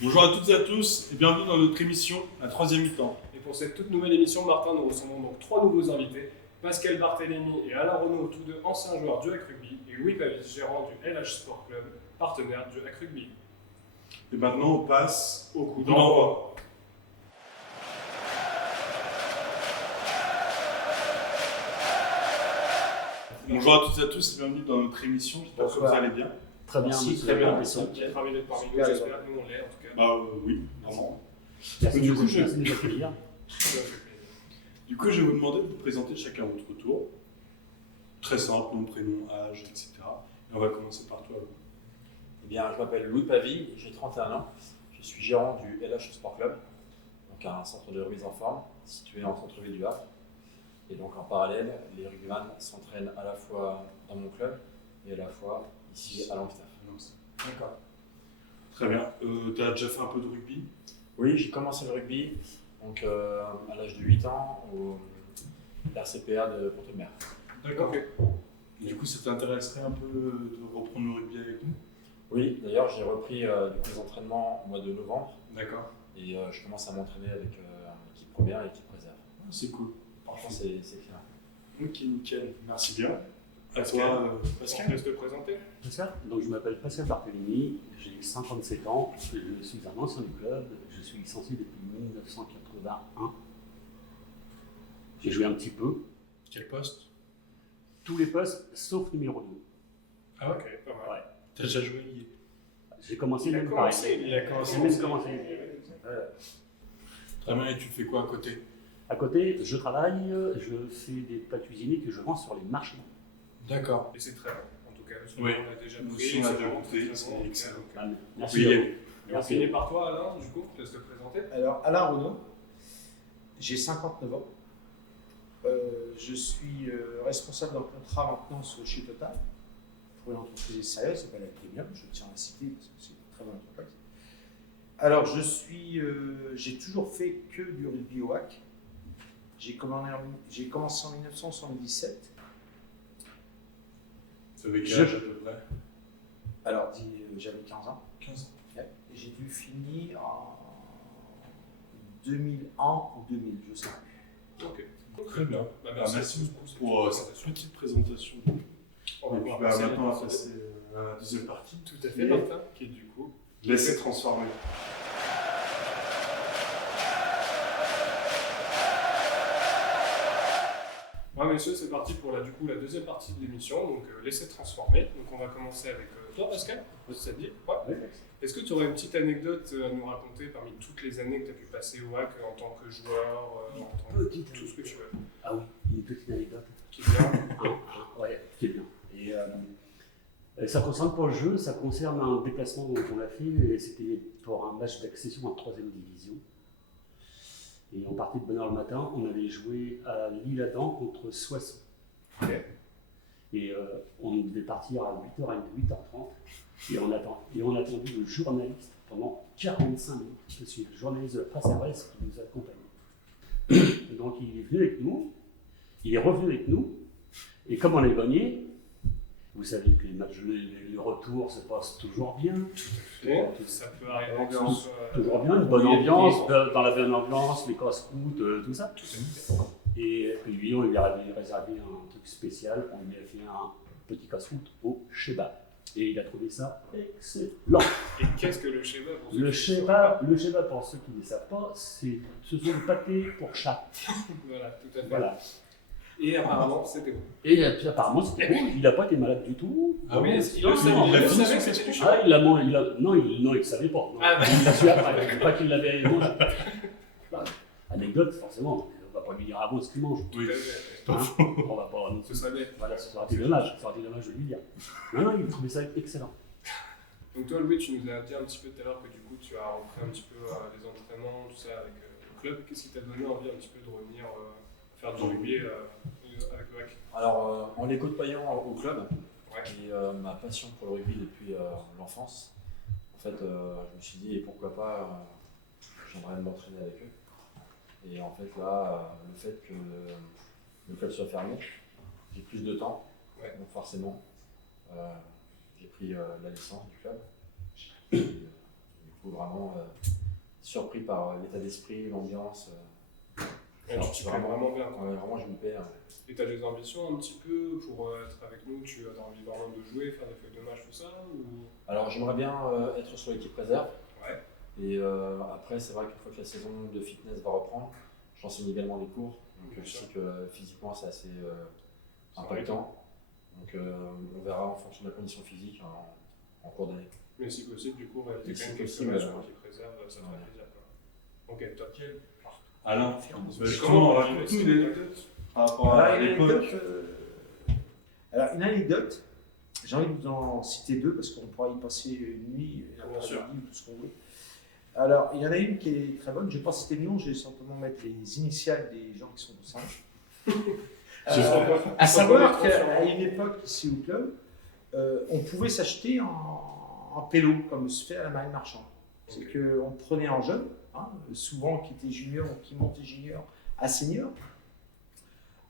Bonjour à toutes et à tous et bienvenue dans notre émission, la troisième mi-temps. Et pour cette toute nouvelle émission, Martin, nous recevons donc trois nouveaux invités. Pascal Barthélémy et Alain Renaud, tous deux anciens joueurs du Hack Rugby, et Louis Pavis, gérant du LH Sport Club, partenaire du Hack Rugby. Et maintenant on passe Au coup d'envoi. Bonjour à toutes et à tous et bienvenue dans notre émission, j'espère que vous allez bien. Très bien, Merci, monsieur. très bien. Merci. Merci d'être ravi d'être parmi nous, j'espère. Nous, on l'est en tout cas. Oui, vraiment. Merci Du de coup, nous je- merci de nous accueillir. Ça fait plaisir. Du coup, je vais vous demander de vous présenter chacun à votre tour. Très simple, nom, prénom, âge, etc. Et on va commencer par toi. Eh bien, je m'appelle Louis Pavie, j'ai 31 ans. Je suis gérant du LH Sport Club, donc un centre de remise en forme situé en centre-ville du Havre. Et donc en parallèle, les rugbyman s'entraînent à la fois dans mon club et à la fois ici à l'Amphithéâtre. D'accord. Très bien. Tu as déjà fait un peu de rugby? Oui, j'ai commencé le rugby donc, à l'âge de 8 ans au RCPA de Pont-de-Mer. D'accord. Ok. Du coup, ça t'intéresserait un peu de reprendre le rugby avec nous? Oui, d'ailleurs j'ai repris du coup, les entraînements au mois de novembre D'accord. et je commence à m'entraîner avec l'équipe première et l'équipe réserve. C'est cool. Franchement, c'est clair. Ok, nickel. Merci bien. À Pascal. toi, On te Pascal. laisse te présenter. Pascal. Donc, je m'appelle Pascal Barthélémy, j'ai 57 ans, je suis un ancien du club, je suis licencié depuis 1981. J'ai joué un petit peu, Quel poste? tous les postes sauf numéro 2. Ah ouais. Ok, pas mal. Ouais. T'as déjà joué hier? J'ai commencé Il a même commencé, pareil. il a commencé. J'ai même commencé. Très bien, et tu fais quoi à côté? À côté, je travaille, je fais des plats cuisinés que je vends sur les marchés. D'accord. Et c'est très bon, en tout cas. Oui. On a déjà Nous pris, aussi, on a c'est déjà vraiment goûté, très c'est bon, en tout cas, excellent. donc, Ah, Oui, merci. il y a- Et on finit par toi, Alain, du coup, je te laisse te présenter. Alors, Alain Renaud, j'ai 59 ans. Je suis responsable d'un contrat maintenance chez Total pour une entreprise sérieuse, ça s'appelle Premium, je tiens à la citer parce que c'est une très bonne entreprise. Alors, j'ai toujours fait que du rugby au WAC. J'ai commencé en 1977. Ça fait quel Je- âge à peu près? Alors, j'avais 15 ans. 15. Ouais. Et j'ai dû finir en 2001 ou 2000, je sais plus. Ok. Très bien. Bah, Merci beaucoup pour cette petite présentation. On va Et puis pouvoir passer à maintenant, on va l'épisode. passer à la deuxième partie. Tout à fait, Martin, qui est du coup. Laissez transformer. Ouais, messieurs, c'est parti pour la deuxième partie de l'émission, donc laissez transformer. Donc on va commencer avec toi, Pascal, si ça te dit. Ouais. Ouais. Est-ce que tu aurais une petite anecdote à nous raconter parmi toutes les années que tu as pu passer au WAC en tant que joueur, en tant que Petite tout ce que tu veux? Ah oui, une petite anecdote. Qui vient. Ouais, qui est bien. Et ça concerne pas le jeu, ça concerne un déplacement qu'on a fait, et c'était pour un match d'accession en 3e division. Et on partait de bonne heure le matin, on allait jouer à L'Isle-Adam contre Soissons. Ok. Et on devait partir à 8h30, 8h30, et on attendit le journaliste pendant 45 minutes. Je suis le journaliste de la presse RS qui nous accompagnait. Donc il est venu avec nous, il est revenu avec nous, et comme on a gagné, vous savez que les matchs, le retour se passe toujours bien. Bon, ça peut arriver que ce Ambiance. soit. Toujours bien, une bonne ambiance, dans la bonne ambiance, les casse-croûtes, tout ça. Tout à fait. Et puis lui, on lui avait réservé un truc spécial, on lui a fait un petit casse-croûte au Sheba. Et il a trouvé ça excellent. Et qu'est-ce que le Sheba pour ceux Le qui ne savent Sheba, pour ceux qui ne savent pas, ce sont des pâtés pour chat. pas? Voilà, tout à fait. Voilà. Et apparemment, c'était bon. Et puis, apparemment, c'était bon, il n'a pas été malade du tout. Ah oui, est-ce qu'il Non, le savait? non, Il il a le fini savait que son c'était du Ah, Sheba? non, il ne savait pas. Non. Ah, bah. Il l'a su après, pas qu'il l'avait mangé. Bah, anecdote, forcément, on ne va pas lui dire avant ce qu'il mange. Oui. Tout à fait. Hein, on va pas non Ce plus. serait bien. Voilà, ça aurait été dommage, de lui dire. Non, il trouvait ça excellent. Donc toi, Louis, tu nous as dit un petit peu tout à l'heure que du coup, tu as repris un petit peu les entraînements, tout ça avec le club. Qu'est-ce qui t'a donné envie un petit peu de revenir faire du rugby avec le WAC? Alors, en les côtoyant au club, Ouais. et ma passion pour le rugby depuis l'enfance, en fait, je me suis dit, et pourquoi pas, j'aimerais m'entraîner avec eux. Et en fait, là, le fait que le club soit fermé, j'ai plus de temps, Ouais. donc forcément, j'ai pris la licence du club. Et, du coup, coup, vraiment surpris par l'état d'esprit, l'ambiance. Et tu t'y plais vraiment bien. Ouais, vraiment, je me plais. Et tu as des ambitions un petit peu pour être avec nous? Tu as envie vraiment de jouer, faire des feuilles de match, tout ça ou... Alors, j'aimerais bien être sur l'équipe réserve. Ouais. Et après, c'est vrai qu'une fois que la saison de fitness va reprendre, j'enseigne également des cours. Donc, je sais que physiquement, c'est assez impactant. Donc, on verra en fonction de la condition physique en cours d'année. Mais si possible, du coup, réaliser quand même quelques possible, matchs sur l'équipe réserve, ça ferait plaisir. Ok, top. Alain, Comment raconte-nous une anecdote par rapport à l'époque. Alors, une anecdote, j'ai envie de vous en citer deux parce qu'on pourra y passer une nuit, Bien sûr. tout ce qu'on veut. Alors, il y en a une qui est très bonne, je ne vais pas citer le nom, je vais simplement mettre les initiales des gens qui sont au sein. À savoir qu'à une époque, ici au club, on pouvait s'acheter en pélo, comme se fait à la marine marchande. C'est qu'on prenait en jeune, souvent qui était junior ou qui montait junior à senior.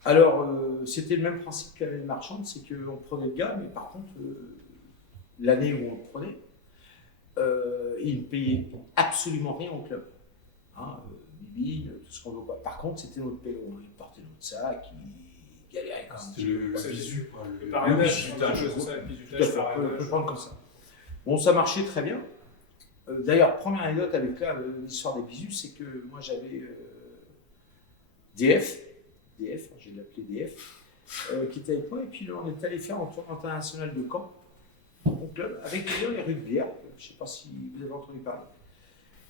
Alors, c'était le même principe qu'à la marine marchande, c'est qu'on prenait le gars, mais par contre, l'année où on le prenait, il ne payait absolument rien au club. Bibine, tout ce qu'on veut pas. Par contre, c'était notre pélo. Il portait notre sac, il galérait quand même. C'était le visu. Le parrainage, c'est ça, le bizutage, Tout à fait, on peut prendre comme ça. Bon, ça marchait très bien. D'ailleurs, première anecdote avec l'histoire des bisus, c'est que moi j'avais DF, j'ai l'appelé DF, qui était avec moi, et puis on est allé faire un tour international de Caen, au club, avec les rugbyers, je ne sais pas si vous avez entendu parler.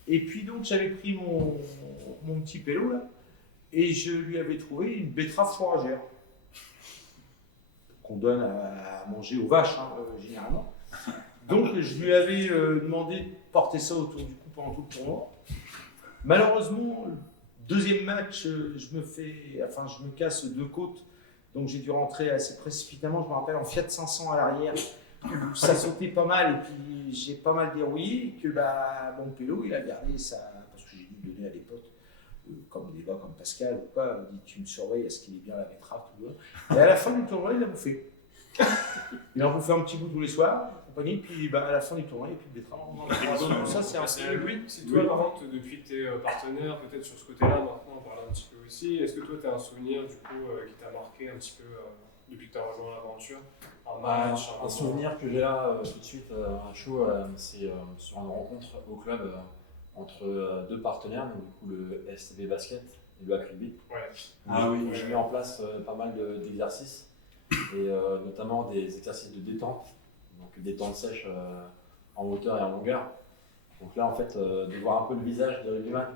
Et puis donc j'avais pris mon petit pélo là, et je lui avais trouvé une betterave fourragère, qu'on donne à manger aux vaches, généralement. Donc je lui avais demandé de porter ça autour du cou pendant tout le tournoi. Malheureusement, le deuxième match, je me casse deux côtes, donc j'ai dû rentrer assez précipitamment, je me rappelle, en Fiat 500 à l'arrière. Ça sautait pas mal et puis j'ai pas mal dérouillé et que mon pélo il a gardé ça, parce que j'ai dû le donner à des potes, comme des gars comme Pascal ou quoi, il dit tu me surveilles, est-ce qu'il est bien la betterave, tout ça. Et à la fin du tournoi, il a bouffé. Il a bouffé un petit bout tous les soirs, compagnie, puis à la fin du tournoi, il n'y a plus de betterave. Donc ça c'est un peu... Si toi, par contre, depuis que tu es partenaire, peut-être sur ce côté-là, maintenant on parle un petit peu aussi, est-ce que toi tu as un souvenir du coup qui t'a marqué un petit peu depuis que tu as rejoint l'aventure? Un souvenir que j'ai là tout de suite à chaud, c'est sur une rencontre au club entre deux partenaires, donc du coup le STB Basket et le HAC Rugby. Ouais. J'ai mis en place pas mal d'exercices, et notamment des exercices de détente, donc détente sèche en hauteur et en longueur. Donc là en fait, de voir un peu le visage des rugbyman,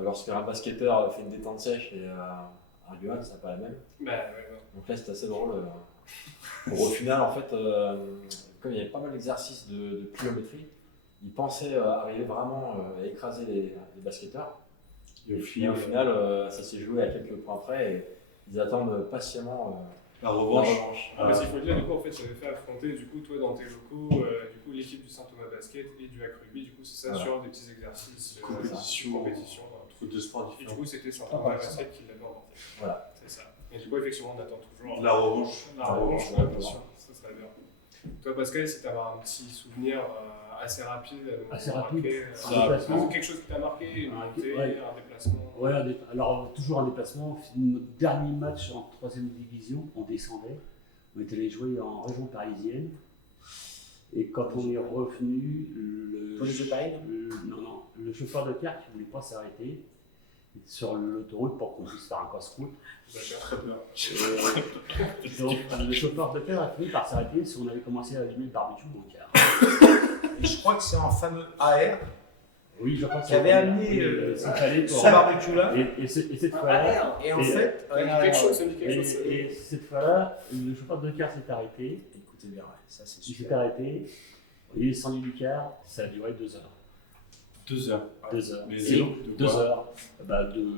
lorsqu'un basketteur fait une détente sèche et un rugbyman, c'est pas la même. Donc là c'était assez drôle. Au final, en fait, comme il y avait pas mal d'exercices de pliométrie, ils pensaient arriver vraiment à écraser les basketteurs. Et au final, ça s'est joué à quelques points près et ils attendent patiemment la revanche. Parce qu'il faut le dire, du coup, en fait, ça avait fait affronter, du coup, toi dans tes locaux, du coup, l'équipe du Saint-Thomas Basket et du HAC Rugby, du coup, c'est ça, sur des petits exercices, compétition. De sport Et différents. du coup, c'était Saint-Thomas Basket qui l'avait emporté. Voilà. C'est ça. Et du coup, effectivement, on attend toujours la revanche. La revanche, ouais, bien sûr. Ça serait bien. Toi, Pascal, si tu avais un petit souvenir assez rapide à nous marquer, quelque chose qui t'a marqué, une montée, un déplacement. Ouais, alors toujours un déplacement. Notre dernier match en 3e division, on descendait. On était allé jouer en région parisienne. Et quand on est revenu, le chauffeur de car qui ne voulait pas s'arrêter sur l'autoroute pour qu'on puisse faire un casse-route. Très bien. Donc le chauffeur de car a fini par s'arrêter si on avait commencé à allumer le barbecue dans le car. Et je crois que c'est un fameux AR oui, je crois qui avait amené ce barbecue-là. Et cette fois-là. Et en fait, cette fois-là, le chauffeur de car s'est arrêté. Écoutez bien, ça c'est Il super. s'est arrêté, il est descendu du car, ça a duré 2 heures. 2 heures. 2 heures. Mais Et de 2 quoi heures de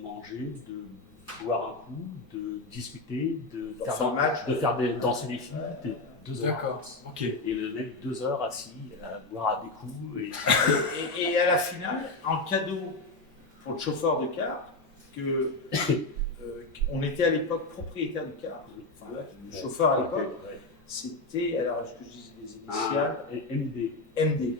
manger, de boire un coup, de discuter, de faire danser les filles. 2 heures. D'accord, ok. Et le mec, 2 heures assis, à boire à des coups. Et à la finale, un cadeau pour le chauffeur de car, on était à l'époque propriétaire du car, enfin le chauffeur à l'époque, C'était, alors est-ce que je dis les initiales MD. MD.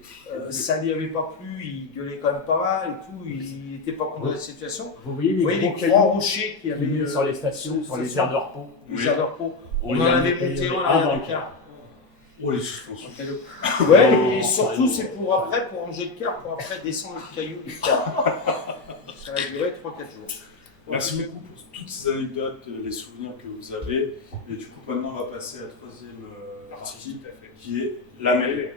Ça lui avait pas plu, il gueulait quand même pas mal et tout, il n'était pas content de la situation. Vous voyez Vous voyez les cailloux grands rochers qui qui avaient avaient sur les stations, sur les aires de repos. les aires de repos. On les en a avait mis monté en un à banque. l'écart. Oh, les suspensions. Ouais, Oh, et surtout ça, c'est pour après, pour ranger le car, pour après descendre le caillou du car. Ça va durer 3-4 jours. Merci beaucoup pour toutes ces anecdotes, les souvenirs que vous avez. Et du coup, maintenant, on va passer à la troisième partie, Tout à fait. qui est la mêlée.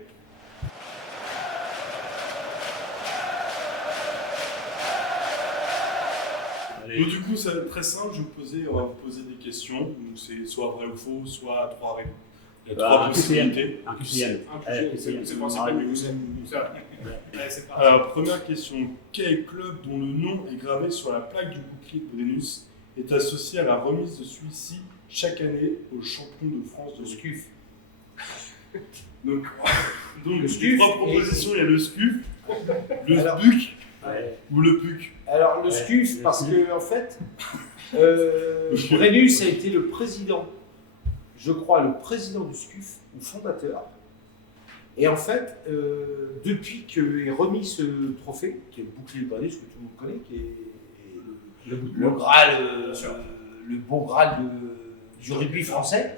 Allez. Donc, du coup, ça va être très simple. On va vous poser des questions. Donc, c'est soit vrai ou faux, soit 3 réponses. Il y a Bah, 3 un possibilités. Un QCM. C'est principal, mais vous ça. Allez, c'est parti. Alors, première question. Quel club dont le nom est gravé sur la plaque du bouclier de Brennus est associé à la remise de celui-ci chaque année aux champions de France de SCUF? Donc, Le les SCUF 3 propositions, il y a le SCUF, le Alors- SBUC Ouais. ou le PUC. Alors le Ouais. SCUF, parce que en fait, Brennus a été le président, je crois, le président du SCUF, ou fondateur. Et en fait, depuis qu'est remis ce trophée, qui est le bouclier de Brennus, que tout le monde connaît, qui est le Graal, le beau Graal du rugby français,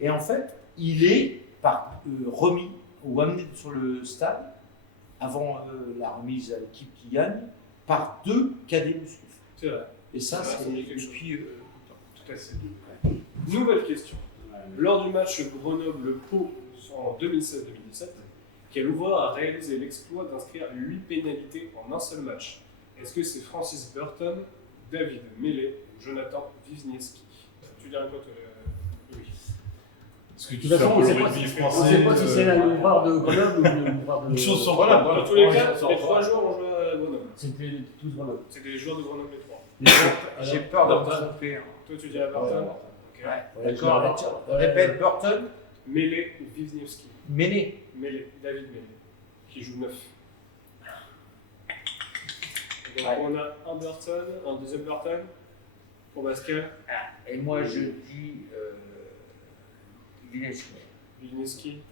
et en fait, il est remis ou amené sur le stade, avant la remise à l'équipe qui gagne, par 2 cadets du SCUF. C'est vrai. Et ça, Ouais, c'est ça me dit quelque chose. depuis Tout à fait. Nouvelle question. Lors du match Grenoble-Pau en 2016-2017, quel ouvreur a réalisé l'exploit d'inscrire 8 pénalités en un seul match? Est-ce que c'est Francis Burton, David Mellet ou Jonathan Wisniewski? Tu dirais quoi, toi, Louis? Parce que De toute façon, on ne sait pas si c'est l'ouvreur de Grenoble ou l'ouvreur de. Une chose sur Voilà, Grenoble. Dans tous les cas, les 3 joueurs ont joué à Grenoble. C'était tous Grenoble. C'était les joueurs de Grenoble, les 3. J'ai peur de me Burton. tromper. Toi, tu dirais Burton? Ok. Ouais, D'accord. je dirais- Répète, Burton, Mellet ou Wisniewski? Méné. Mellet, David Mellet, qui joue 9. Donc Ouais. on a un Burton, un deuxième Burton pour Pascal, Et moi, je dis Vinescu. Wisniewski.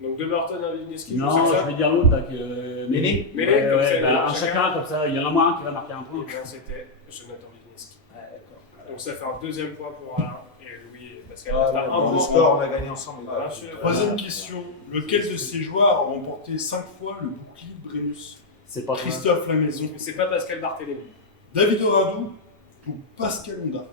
Donc deux Burton, un Wisniewski. Non, c'est je ça? vais dire l'autre. Là, que... Méné. Mellet, Ouais, comme ouais, ça, bah, un chacun. chacun, comme ça, il y en a moins un qui va marquer un point. Et bien c'était Jonathan Wisniewski. D'accord. Donc ça fait un deuxième point pour Alain et Louis et Pascal. Ah, Ça fait un dans le point. score, on a gagné ensemble. Bien sûr. Troisième question. Lequel de ces joueurs a remporté 5 fois le bouclier de Brennus? C'est pas toi. Christophe Lamaison, Mais c'est pas Pascal Barthélémy. David Oradou ou Pascal Ondarts?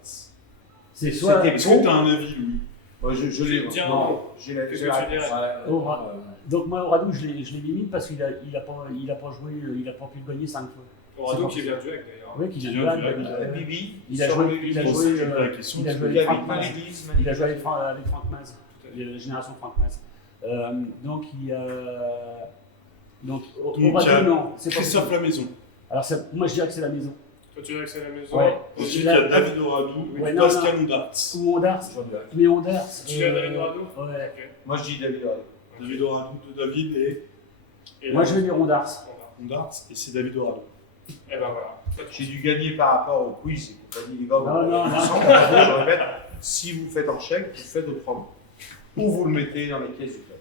C'est soit. C'était- Est-ce que tu as un avis, Louis? Moi, je l'ai. Tiens, Non, j'ai la qu'est-ce j'ai que la tu dirais? réponse. Donc moi, Oradou, je l'élimine parce qu'il a pas joué, il a pas pu le gagner 5 fois. Oradou qui vient du Hack d'ailleurs. Oui, qui vient Qui de vient là. du Hack. Bibi. Il a sur joué- le- il a sur joué, le- la question. il a joué Il y avec avait Franck Maz. Malédis, Il a joué avec Franck Maz, la génération Franck Maz. Donc il a. Donc Oradou, non, c'est pas Christophe possible. Lamaison. Alors moi je dirais que c'est la maison. Toi tu dirais que c'est la maison. Ouais. Je dis qu'il y a David Oradou Ouais, ou non, Pascal Ondarts. Ou Ondars. Sur le- Mais Ondars. Tu dirais David Oradou? Ouais. Ok. Moi, je dis David Oradou. David Oradou de David et Moi je vais dire Ondars. Ondarts, et c'est David Oradou. Et ben voilà. J'ai dû gagner par rapport au quiz et compagnie, les gars. Non, non, Ensemble, je répète, si vous faites en chèque, vous faites autrement. Ou vous le mettez dans les caisses du club.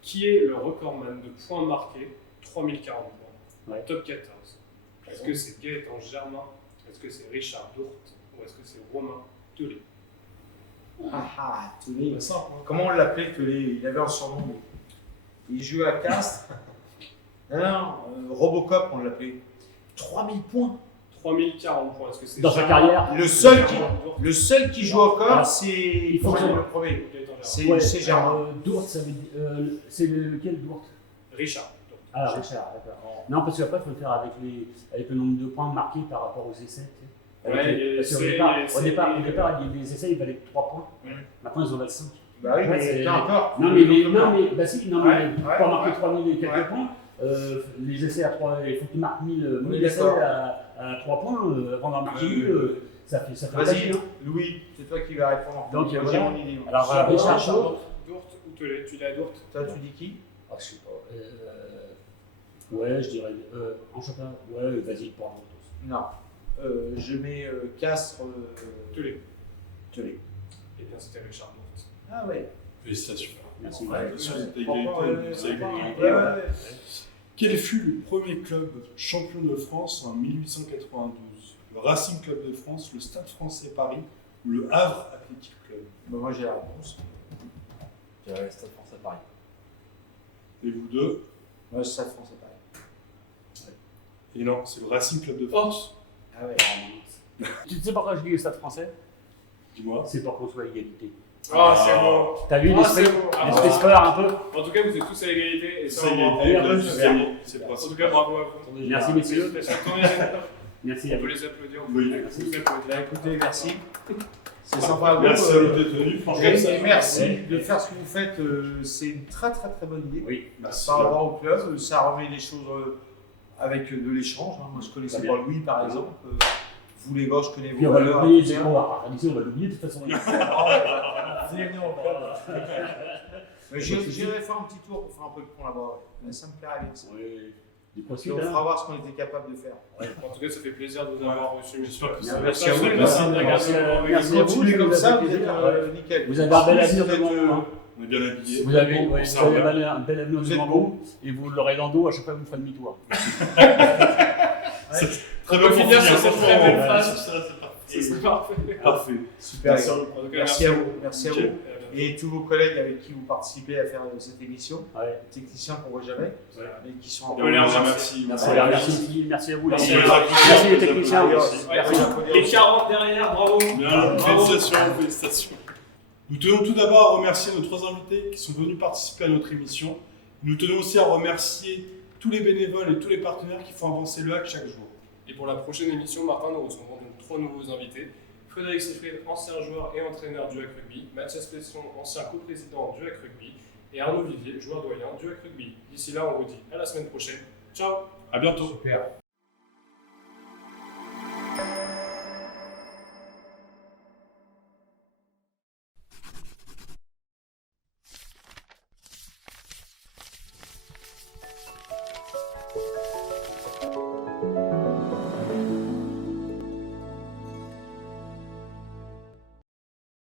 Qui est le recordman de points marqués? 3040 points. Ouais. Top 14. Est-ce que c'est Gaëtan Germain? Est-ce que c'est Richard Dourte? Ou est-ce que c'est Romain Telé? Ah, Télé. C'est simple. hein. Comment on l'appelait, Télé? Il avait un surnom. Mais... Il jouait à Castres. Non, Robocop, on l'appelait. 3000 points. 3040 points. Est-ce que c'est Dans sa Germain, carrière. Le seul qui joue encore, Alors, c'est. il faut que- le premier. Gaëtan Germain. C'est Ouais, c'est Germain. Dourte, ça veut dire. C'est lequel Dourte? Richard Dourte. Ah, Richard, d'accord. Non, parce qu'après, il faut le faire avec le nombre de points marqués par rapport aux essais. Tu sais. Ouais, Avec les- et parce qu'au c'est- départ, c'est- au départ, les essais, ils valaient 3 points. Ouais. Maintenant, ils en valent 5. Bah oui, Ouais, mais c'est- peu importe. Non, mais, bah si, non, Ouais, mais ouais, pour marquer ouais. 3000 et quelques Ouais. points, les essais à 3, il faut qu'ils marquent 1000 Oui, essais d'accord. à 3 points avant d'en marquer 1000, ça fait un Vas-y, paquet, hein. Louis, c'est toi qui vas répondre. Donc, Moi, voilà. j'ai mon idée. Alors, voilà, Richard Dourte. Dourte. Dourte ou Telé? Tu dis à Dourte? Toi, tu dis qui? Ah, je sais pas. Ouais, je dirais. En championnat, ouais, vas-y, pour un tous. Non. Je mets Castres. Telé. Télé. Eh bien, c'était Richard Dourte. Ah ouais. Félicitations. Merci. Ouais. Attention, Ouais. vous avez égalité, vous avez égalité. Ouais, ouais. Quel fut le premier club champion de France en 1892? Le Racing Club de France, le Stade Français Paris ou le Havre Athletic Club? Bah, moi j'ai la réponse. Je dirais Stade français Paris. Et vous deux? Moi, c'est Stade français Paris. Et non, c'est le Racing Club de France. Ah ouais. Tu sais pourquoi je dis le Stade français? Dis-moi. C'est pour qu'on soit à égalité. Ah, c'est bon. T'as vu Ah, l'esprit c'est bon. l'esprit sport un peu? En tout cas, vous êtes tous à égalité. Et ça, C'est on va égalité, en c'est gagné, c'est le En principe. tout cas, bravo à vous. Merci messieurs. Félicitations. Merci à On peut vous. les applaudir. Oui. Merci. Vous applaudir. Bah, écoutez, merci. C'est sympa à vous. Merci à vous d'être venus, franchement. Et merci Ouais. de faire ce que vous faites. C'est une très très très bonne idée. Oui. Merci. Par rapport au club, ça remet les choses avec de l'échange. Hein. Moi, je connaissais Très pas bien. Louis, par exemple. Vous, les gars, je connais Puis vos on va valeurs. l'oublier, etc. c'est bon, on va l'oublier de toute façon. Venez venir au club. Mais j'irai faire un petit tour pour faire un peu de pont là-bas. Ouais. Ça me plairait bien. Ça. Oui. Du Et profit, on hein. fera voir ce qu'on était capable de faire. En tout cas, ça fait plaisir de vous avoir reçu. J'espère que ça- Merci à vous. Merci à vous. Continuez comme ça, vous êtes Ouais. nickel. Vous avez un bel avenir Vous êtes, devant vous. hein. On est bien habillés. Vous avez Bon, ouais, ça vous avez revient. un bel avenir Vous êtes devant bon. vous et vous l'aurez dans le dos à chaque fois que vous ferez demi-tour. Très On bien peut pour finir finir sur cette cette très belle fois. phrase. Ça, c'est parfait. C'est parfait. Parfait. Super. Merci. les gars. En tout cas, Merci à vous. Merci à Ok. vous. Et tous vos collègues avec qui vous participez à faire cette émission, Ouais. les techniciens qu'on voit jamais, et qui sont en On les remercie. Merci. Voilà, merci à vous. Merci les- à vous. Merci les techniciens. Les 40 derrière, bravo. Bien, Bravo. félicitations, félicitations. Nous tenons tout d'abord à remercier nos 3 invités qui sont venus participer à notre émission. Nous tenons aussi à remercier tous les bénévoles et tous les partenaires qui font avancer le hack chaque jour. Et pour la prochaine émission, Martin, nous recevrons donc 3 nouveaux invités. Frédéric Siffrid, ancien joueur et entraîneur du hack rugby. Mathias Pesson, ancien coprésident du hack rugby. Et Arnaud Vivier, joueur doyen du hack rugby. D'ici là, on vous dit à la semaine prochaine. Ciao. À bientôt. Super.